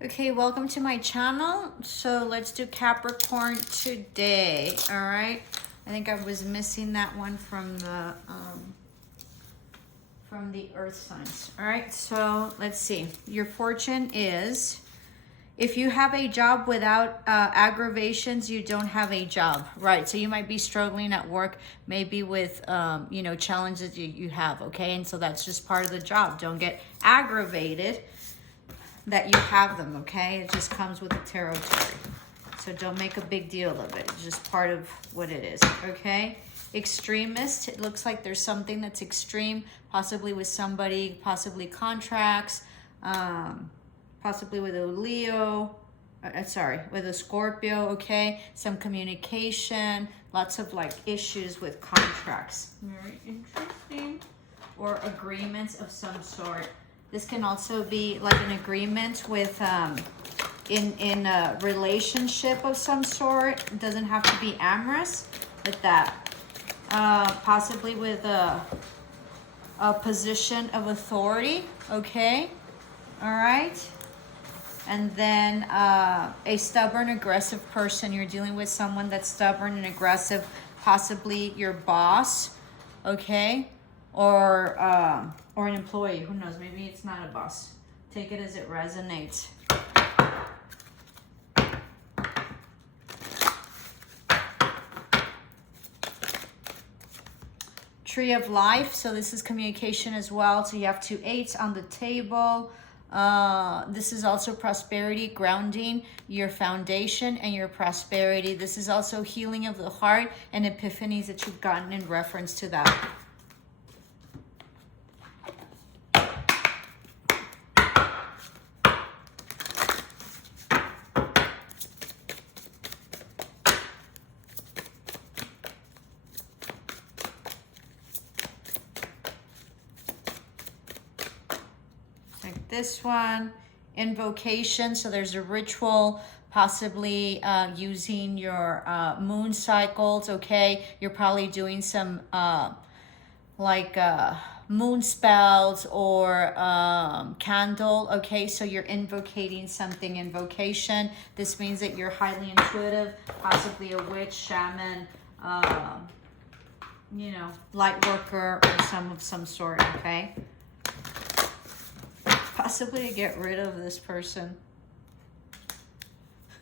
Okay, welcome to my channel. So let's do Capricorn today. All right, I think I was missing that one from the earth signs. All right, so let's see. Your fortune is, if you have a job without aggravations, you don't have a job, right? So you might be struggling at work, maybe with challenges you have. Okay, and so that's just part of the job. Don't get aggravated that you have them, okay? It just comes with the territory. So don't make a big deal of it. It's just part of what it is, okay? Extremist, it looks like there's something that's extreme, possibly with somebody, possibly contracts, possibly with a Leo, with a Scorpio, okay? Some communication, lots of like issues with contracts. Very interesting. Or agreements of some sort. This can also be like an agreement with in a relationship of some sort. It doesn't have to be amorous, with that. Possibly with a position of authority, okay? All right. And then a stubborn, aggressive person. You're dealing with someone that's stubborn and aggressive, possibly your boss, okay? Or an employee, who knows, maybe it's not a boss. Take it as it resonates. Tree of life, so this is communication as well. So you have 2 8s on the table. This is also prosperity, grounding your foundation and your prosperity. This is also healing of the heart and epiphanies that you've gotten in reference to that. This one, invocation, so there's a ritual, possibly using your moon cycles, okay? You're probably doing some moon spells or candle, okay? So you're invocating something, invocation. This means that you're highly intuitive, possibly a witch, shaman, light worker or some sort, okay? Possibly to get rid of this person.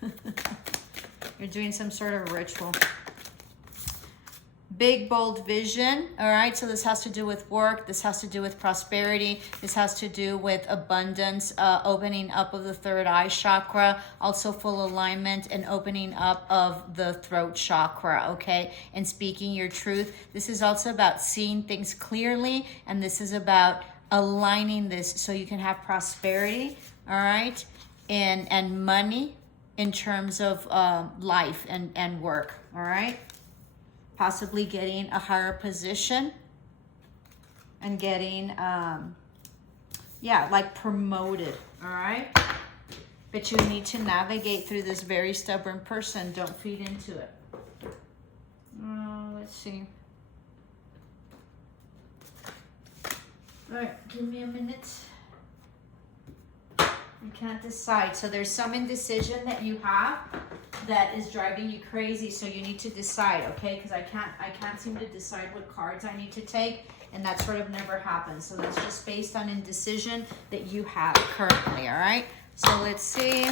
You're doing some sort of ritual. Big, bold vision. All right, so this has to do with work. This has to do with prosperity. This has to do with abundance, opening up of the third eye chakra, also full alignment and opening up of the throat chakra, okay? And speaking your truth. This is also about seeing things clearly, and this is about aligning this so you can have prosperity, all right, and money in terms of life and work, all right? Possibly getting a higher position and getting like promoted, all right? But you need to navigate through this very stubborn person. Don't feed into it. Let's see. All right, give me a minute. You can't decide. So there's some indecision that you have that is driving you crazy. So you need to decide, okay? Because I can't seem to decide what cards I need to take, and that sort of never happens. So that's just based on indecision that you have currently, all right? So let's see.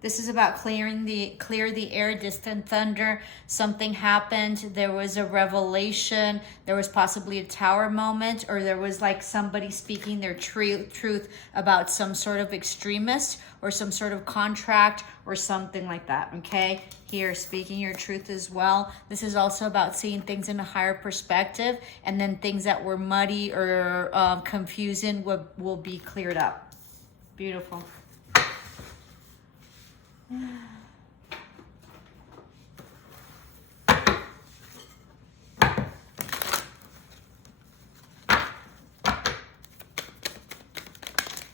This is about clear the air, distant thunder. Something happened. There was a revelation. There was possibly a tower moment, or there was like somebody speaking their truth about some sort of extremist or some sort of contract or something like that, okay? Here, speaking your truth as well. This is also about seeing things in a higher perspective, and then things that were muddy or confusing will be cleared up. Beautiful.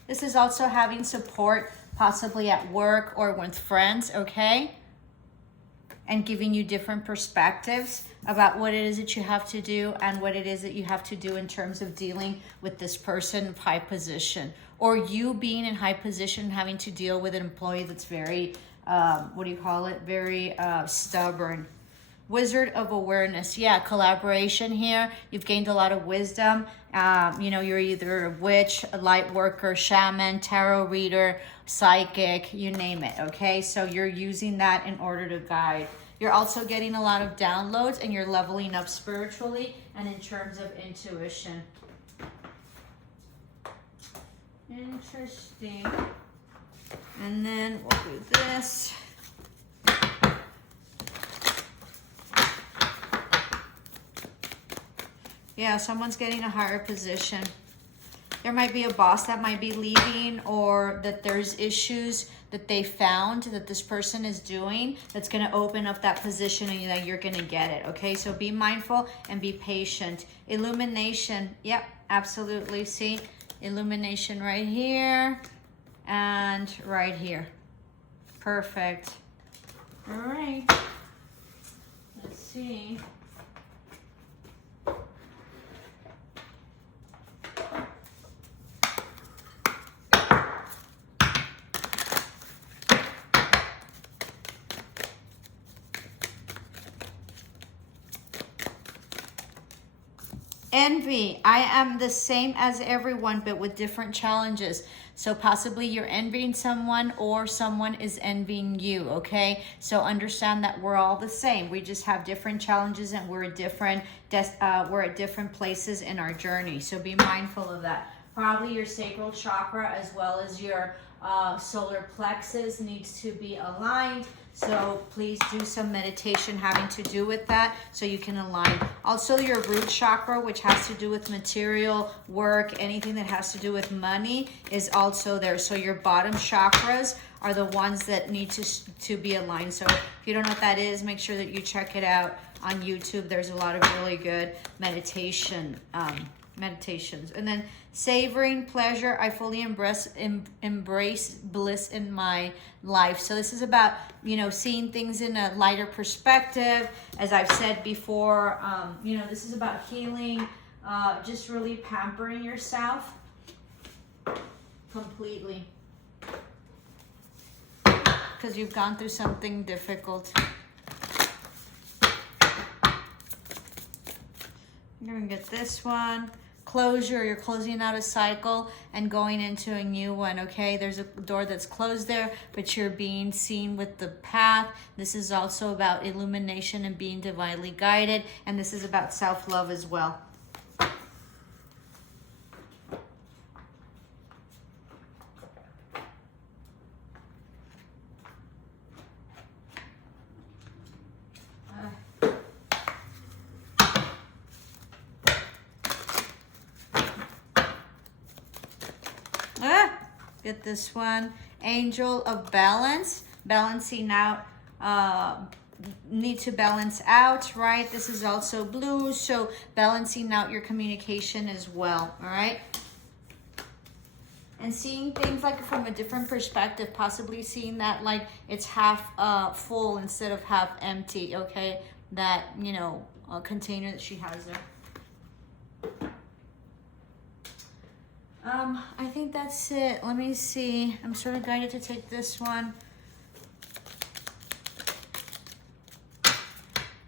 This is also having support, possibly at work or with friends, okay? and giving you different perspectives about what it is that you have to do and what it is that you have to do in terms of dealing with this person of high position, or you being in high position having to deal with an employee that's very, very stubborn. Wizard of Awareness. Yeah, collaboration here. You've gained a lot of wisdom. You're either a witch, a light worker, shaman, tarot reader, psychic, you name it, okay? So you're using that in order to guide. You're also getting a lot of downloads, and you're leveling up spiritually and in terms of intuition. Interesting. And then we'll do this. Yeah, someone's getting a higher position. There might be a boss that might be leaving, or that there's issues that they found that this person is doing that's going to open up that position, and that you're going to get it, okay? So be mindful and be patient. Illumination. Yep, absolutely. See? Illumination right here and right here. Perfect. All right. Let's see. Envy. I am the same as everyone, but with different challenges. So possibly you're envying someone, or someone is envying you, okay? So understand that we're all the same. We just have different challenges, and we're at different places in our journey. So be mindful of that. Probably your sacral chakra as well as your solar plexus needs to be aligned. So please do some meditation having to do with that so you can align. Also your root chakra, which has to do with material, work, anything that has to do with money, is also there. So your bottom chakras are the ones that need to be aligned. So if you don't know what that is, make sure that you check it out on YouTube. There's a lot of really good meditations. And then savoring pleasure. I fully embrace bliss in my life. So this is about, seeing things in a lighter perspective. As I've said before, this is about healing, just really pampering yourself completely, because you've gone through something difficult. You're gonna get this one. Closure. You're closing out a cycle and going into a new one, okay? There's a door that's closed there, but you're being seen with the path. This is also about illumination and being divinely guided, and this is about self-love as well. Get this one. Angel of Balance. Balancing out. Need to balance out, right? This is also blue, so balancing out your communication as well, all right? And seeing things like from a different perspective, possibly seeing that like it's half full instead of half empty, okay? That, container that she has there. I think that's it. Let me see. I'm sort of guided to take this one.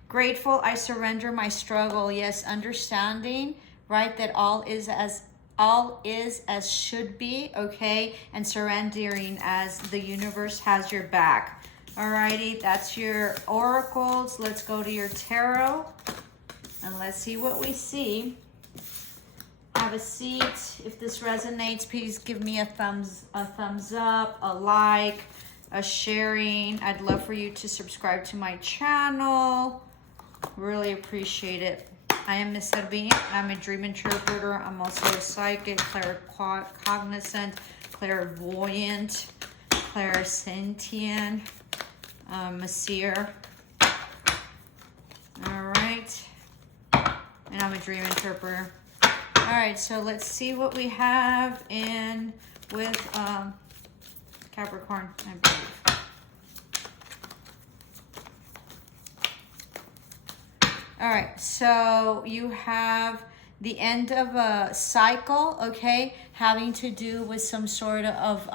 Grateful, I surrender my struggle. Yes, understanding, right, that all is as should be, okay? And surrendering as the universe has your back. Alrighty, that's your oracles. Let's go to your tarot and let's see what we see. Have a seat. If this resonates, please give me a thumbs up, a like, a sharing. I'd love for you to subscribe to my channel. Really appreciate it. I am Miss Sabine. I'm a dream interpreter. I'm also a psychic, claircognizant, clairvoyant, clairsentient, seer. All right. And I'm a dream interpreter. All right, so let's see what we have with Capricorn, I believe. All right, so you have the end of a cycle, okay, having to do with some sort of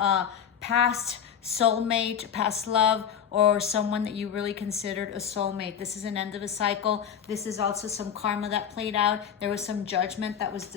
past soulmate, past love, or someone that you really considered a soulmate. This is an end of a cycle. This is also some karma that played out. There was some judgment that was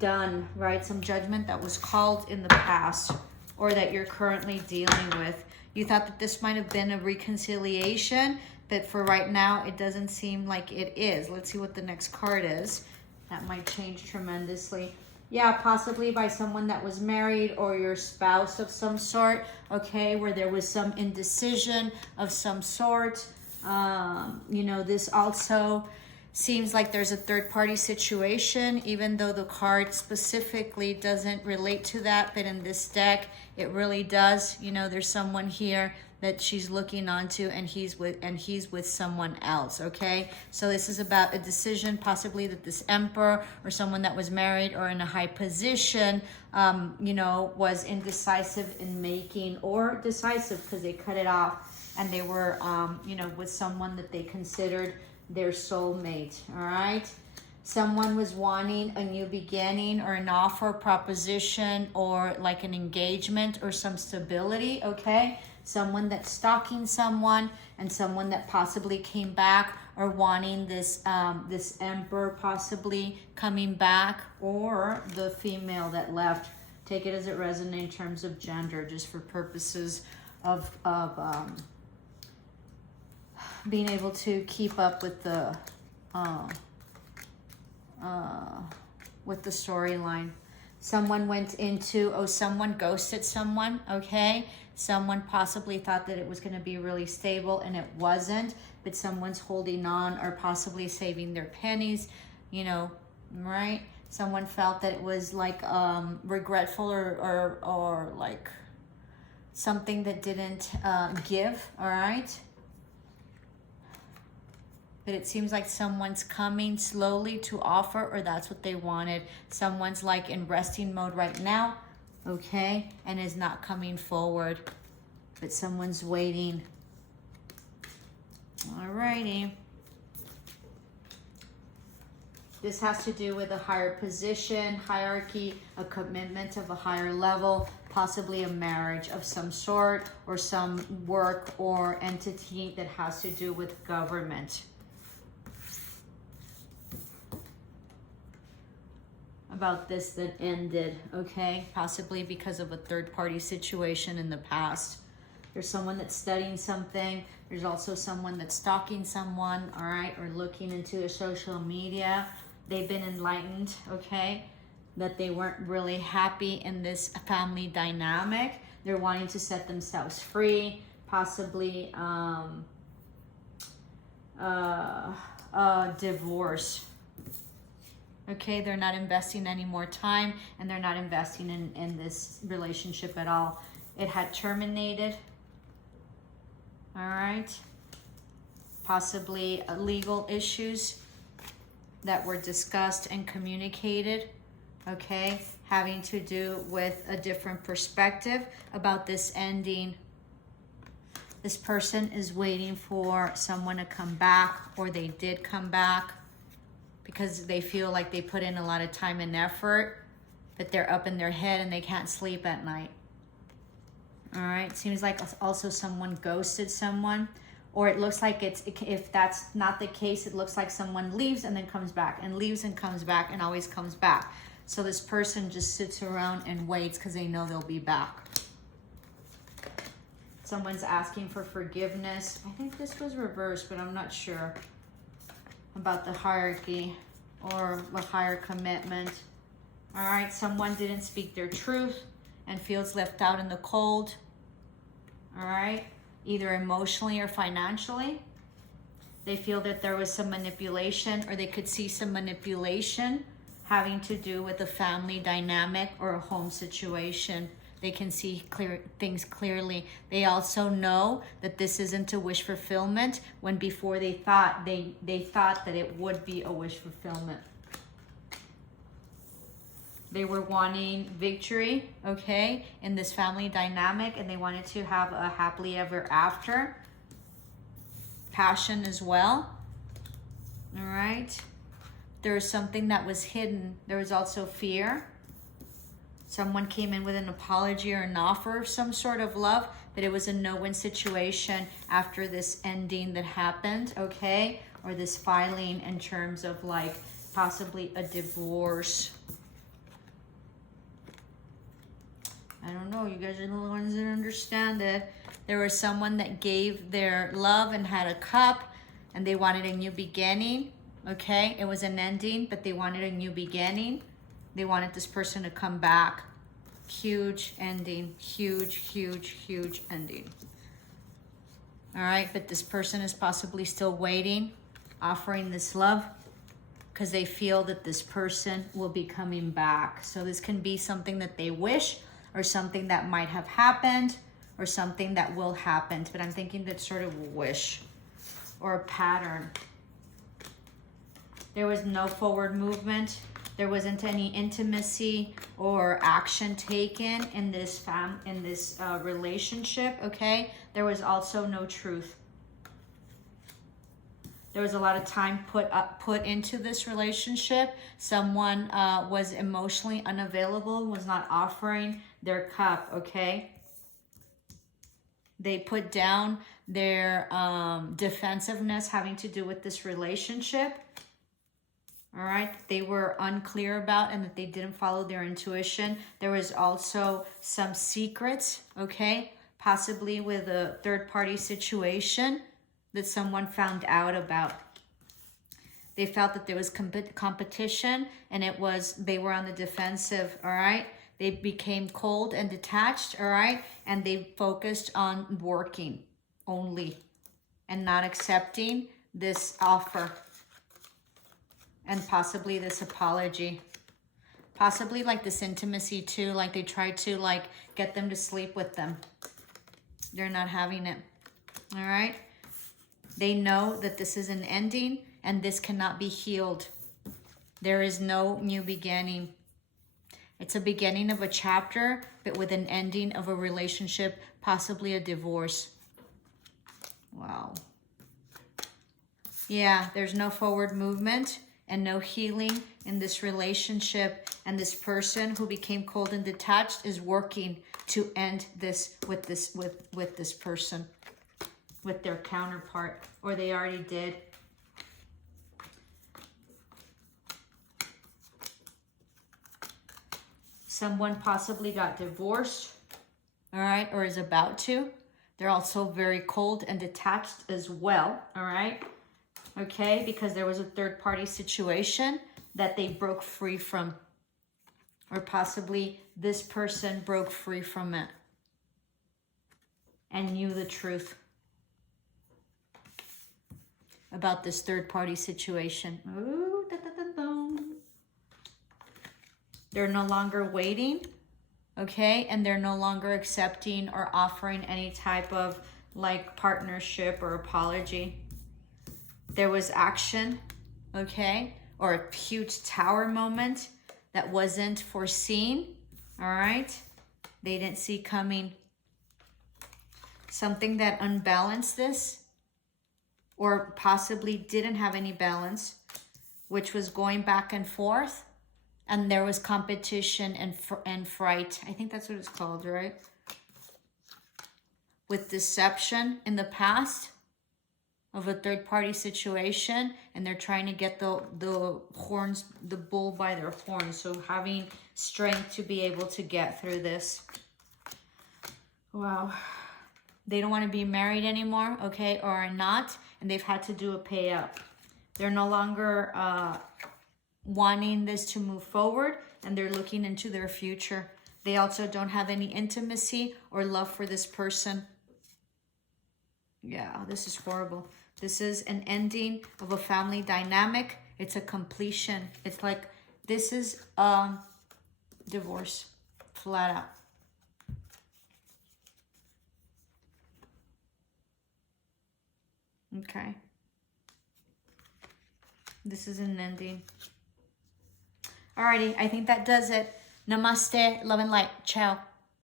done, right? Some judgment that was called in the past, or that you're currently dealing with. You thought that this might have been a reconciliation, but for right now, it doesn't seem like it is. Let's see what the next card is. That might change tremendously. Yeah, possibly by someone that was married or your spouse of some sort, okay, where there was some indecision of some sort. You know, this also seems like there's a third-party situation, even though the card specifically doesn't relate to that, but in this deck, it really does. You know, there's someone here that she's looking onto, and he's with someone else, okay? So this is about a decision, possibly that this emperor or someone that was married or in a high position, you know, was indecisive in making, or decisive because they cut it off, and they were, you know, with someone that they considered their soulmate, all right? Someone was wanting a new beginning or an offer, proposition, or like an engagement or some stability, okay? Someone that's stalking someone, and someone that possibly came back, or wanting this this emperor possibly coming back, or the female that left. Take it as it resonates in terms of gender, just for purposes of being able to keep up with the storyline. Someone went into, someone ghosted someone, okay? Someone possibly thought that it was going to be really stable, and it wasn't, but someone's holding on, or possibly saving their pennies, you know, right? Someone felt that it was like regretful, or like something that didn't give, all right? But it seems like someone's coming slowly to offer, or that's what they wanted. Someone's like in resting mode right now, okay, and is not coming forward, but someone's waiting. Alrighty. This has to do with a higher position, hierarchy, a commitment of a higher level, possibly a marriage of some sort, or some work or entity that has to do with government. About this that ended, okay? Possibly because of a third-party situation in the past. There's someone that's studying something. There's also someone that's stalking someone, all right? Or looking into a social media. They've been enlightened, okay? That they weren't really happy in this family dynamic. They're wanting to set themselves free. Possibly divorce. Okay, they're not investing any more time, and they're not investing in this relationship at all. It had terminated. All right. Possibly legal issues that were discussed and communicated. Okay, having to do with a different perspective about this ending. This person is waiting for someone to come back, or they did come back, because they feel like they put in a lot of time and effort, but they're up in their head and they can't sleep at night. All right, seems like also someone ghosted someone, or it looks like if that's not the case, it looks like someone leaves and then comes back, and leaves and comes back, and always comes back. So this person just sits around and waits because they know they'll be back. Someone's asking for forgiveness. I think this was reversed, but I'm not sure. About the hierarchy or the higher commitment. All right, someone didn't speak their truth and feels left out in the cold. All right, either emotionally or financially. They feel that there was some manipulation, or they could see some manipulation having to do with a family dynamic or a home situation. They can see things clearly. They also know that this isn't a wish fulfillment, when before they thought that it would be a wish fulfillment. They were wanting victory, okay, in this family dynamic, and they wanted to have a happily ever after. passion as well. All right. There was something that was hidden. There was also fear. Someone came in with an apology or an offer of some sort of love, but it was a no-win situation after this ending that happened, okay? Or this filing in terms of like possibly a divorce. I don't know, you guys are the ones that understand it. There was someone that gave their love and had a cup and they wanted a new beginning, okay? It was an ending, but they wanted a new beginning. They wanted this person to come back. Huge ending, huge, huge, huge ending. All right, but this person is possibly still waiting, offering this love because they feel that this person will be coming back. So this can be something that they wish or something that might have happened or something that will happen. But I'm thinking that's sort of a wish or a pattern. There was no forward movement. There wasn't any intimacy or action taken in this relationship, okay? There was also no truth. There was a lot of time put into this relationship. Someone was emotionally unavailable, was not offering their cup, okay? They put down their defensiveness having to do with this relationship. All right, they were unclear about and that they didn't follow their intuition. There was also some secrets, okay? Possibly with a third-party situation that someone found out about. They felt that there was competition and they were on the defensive, all right? They became cold and detached, all right? And they focused on working only and not accepting this offer. And possibly this apology. Possibly like this intimacy too. Like they tried to like get them to sleep with them. They're not having it. All right. They know that this is an ending and this cannot be healed. There is no new beginning. It's a beginning of a chapter, but with an ending of a relationship, possibly a divorce. Wow. Yeah, there's no forward movement and no healing in this relationship. And this person who became cold and detached is working to end this with this person, with their counterpart, or they already did. Someone possibly got divorced, all right, or is about to. They're also very cold and detached as well, all right? Okay, because there was a third-party situation that they broke free from. Or possibly this person broke free from it and knew the truth about this third-party situation. Ooh, da, da, da, da. They're no longer waiting, okay? And they're no longer accepting or offering any type of like partnership or apology. There was action, okay? Or a huge tower moment that wasn't foreseen, all right? They didn't see coming. Something that unbalanced this or possibly didn't have any balance, which was going back and forth. And there was competition and fright. I think that's what it's called, right? With deception in the past of a third-party situation, and they're trying to get the bull by their horns. So having strength to be able to get through this. Wow. They don't want to be married anymore, okay, or are not, and they've had to do a payout. They're no longer wanting this to move forward, and they're looking into their future. They also don't have any intimacy or love for this person. Yeah, this is horrible. This is an ending of a family dynamic. It's a completion. It's like, this is divorce, flat out. Okay. This is an ending. Alrighty, I think that does it. Namaste, love and light. Ciao.